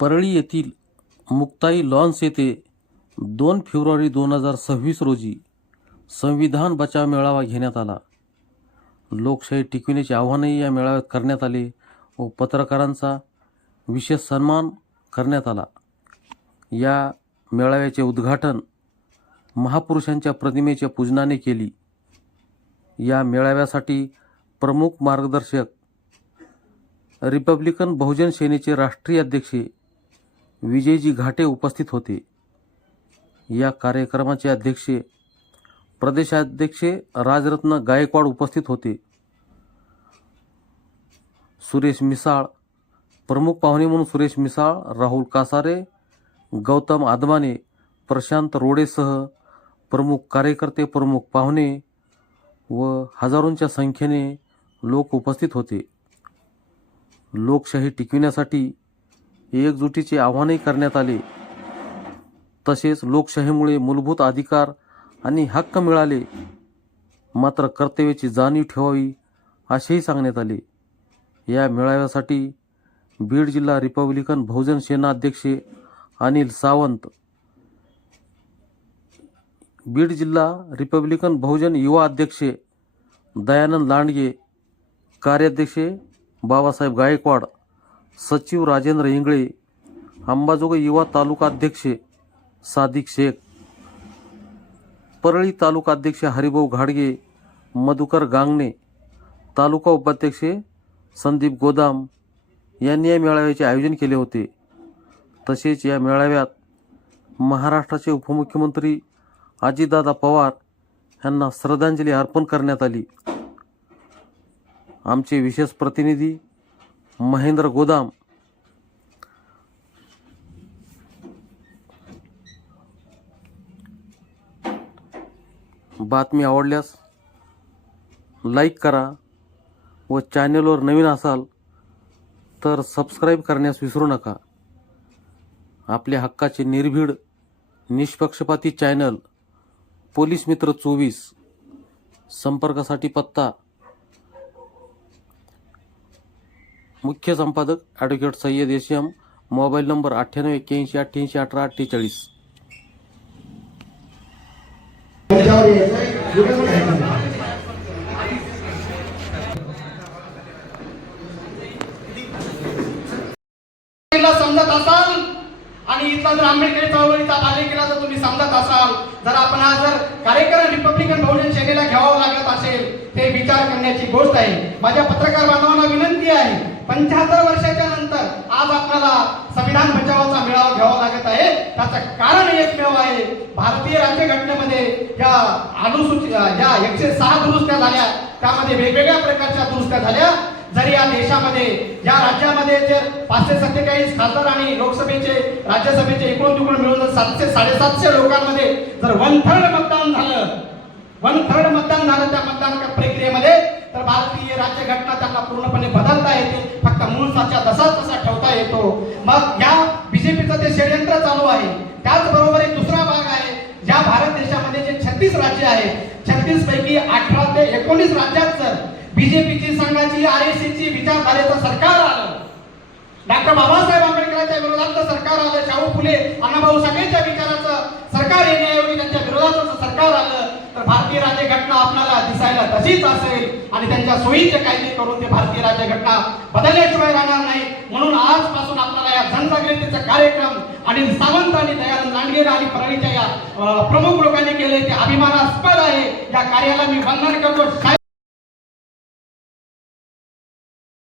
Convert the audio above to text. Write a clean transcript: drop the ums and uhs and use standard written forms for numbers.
परळी येथील मुक्ताई लॉन्स येथे 2 फेब्रुवारी 2026 रोजी संविधान बचाव मेळावा घेण्यात आला. लोकशाही टिकविण्याचे आवाहनही या मेळाव्यात करण्यात आले व पत्रकारांचा विशेष सन्मान करण्यात आला. या मेळाव्याचे उद्घाटन महापुरुषांच्या प्रतिमेच्या पूजनाने केली. या मेळाव्यासाठी प्रमुख मार्गदर्शक रिपब्लिकन बहुजन सेनेचे राष्ट्रीय अध्यक्ष विजयजी घाटे उपस्थित होते. या कार्यक्रमाचे अध्यक्ष प्रदेशाध्यक्ष राजरत्न गायकवाड उपस्थित होते. सुरेश मिसाळ प्रमुख पाहुणे म्हणून सुरेश मिसाळ, राहुल कासारे, गौतम आदमाने, प्रशांत रोडेसह प्रमुख कार्यकर्ते, प्रमुख पाहुणे व हजारोंच्या संख्येने लोक उपस्थित होते. लोकशाही टिकविण्यासाठी एकजुटीचे आवाहनही करण्यात आले. तसेच लोकशाहीमुळे मूलभूत अधिकार आणि हक्क मिळाले, मात्र कर्तव्याची जाणीव ठेवावी असेही सांगण्यात आले. या मेळाव्यासाठी बीड जिल्हा रिपब्लिकन बहुजन सेना अध्यक्ष अनिल सावंत, बीड जिल्हा रिपब्लिकन बहुजन युवा अध्यक्ष दयानंद लांडगे, कार्याध्यक्ष बाबासाहेब गायकवाड, सचिव राजेंद्र इंगळे, अंबाजोगाई युवा तालुका अध्यक्ष सादिक शेख, परळी तालुका अध्यक्ष हरिभाऊ घाडगे, मधुकर गांगणे, तालुका उपाध्यक्ष संदीप गोदाम यांनी या मेळाव्याचे आयोजन केले होते. तसेच या मेळाव्यात महाराष्ट्राचे उपमुख्यमंत्री अजितदादा पवार यांना श्रद्धांजली अर्पण करण्यात आली. आमचे विशेष प्रतिनिधी महेंद्र गोदाम बातमी आवडल्यास लाईक करा व चॅनलवर नवीन असाल तर सबस्क्राईब करण्यास विसरू नका. आपल्या हक्काचे निर्भीड निष्पक्षपाती चॅनल पोलीस मित्र 24. संपर्कासाठी पत्ता मुख्य संपादक advocate Syed M, mobile number 9881881848. समजत असाल आणि इथला जर आंबेडकरी चळवळीचा बालेकिल्ला जर तुम्ही समजत असाल, जर आपण आज जर कार्यक्रम रिपब्लिकन बहुजन सेनेला घ्यावा लागत असेल, ते विचार करण्याची गोष्ट आहे. माझ्या पत्रकार बांधवांना विनंती आहे, 75 वर्षाच्या नंतर आज आपल्याला संविधान बचावाचा मेळावा घ्यावा लागत आहे. त्याचं कारण एकमेव आहे, भारतीय राज्यघटनेमध्ये ज्या अनुसूचित ज्या 106 दुरुस्त्या झाल्या, त्यामध्ये वेगवेगळ्या प्रकारच्या दुरुस्त्या झाल्या. जरी या देशामध्ये या राज्यामध्ये जर 547 खासदार आणि लोकसभेचे राज्यसभेचे एकूण मिळून 700-750 लोकांमध्ये जर 1/3 मतदान झालं त्या मतदान प्रक्रियेमध्ये, तर भारतीय राज्यघटना त्यांना पूर्णपणे बदलता येते, फक्त मूळ साचा तसा ठेवता येतो. मग या बीजेपीचं ते षडयंत्र चालू आहे. त्याचबरोबर एक दुसरा भाग आहे, ज्या भारत देशामध्ये जे 36 राज्य आहेत, 36 पैकी 18 ते 19 राज्यात जर बीजेपीची संघाची आरएसएसची विचारधारेचं सरकार आलं, डॉक्टर बाबासाहेब आंबेडकरांच्या विरोधात सरकार आलं, शाहू फुले अण्णाभाऊ साठेंच्या विचाराचं सरकार येण्याऐवजी त्यांच्या विरोधाचं सरकार आलं, तर भारतीय राज्यघटना आपल्याला दिसायला तशीच असेल आणि त्यांच्या सोयीचे कायदे करून ते भारतीय राज्यघटना बदलल्याशिवाय राहणार नाही. म्हणून आजपासून आपल्याला या जनजागृतीचा कार्यक्रम अनिल सावंत आणि दयानंद लांडगे आणि परळीच्या या प्रमुख लोकांनी केले, ते अभिमानास्पद आहे. या कार्याला मी वंदन करतो.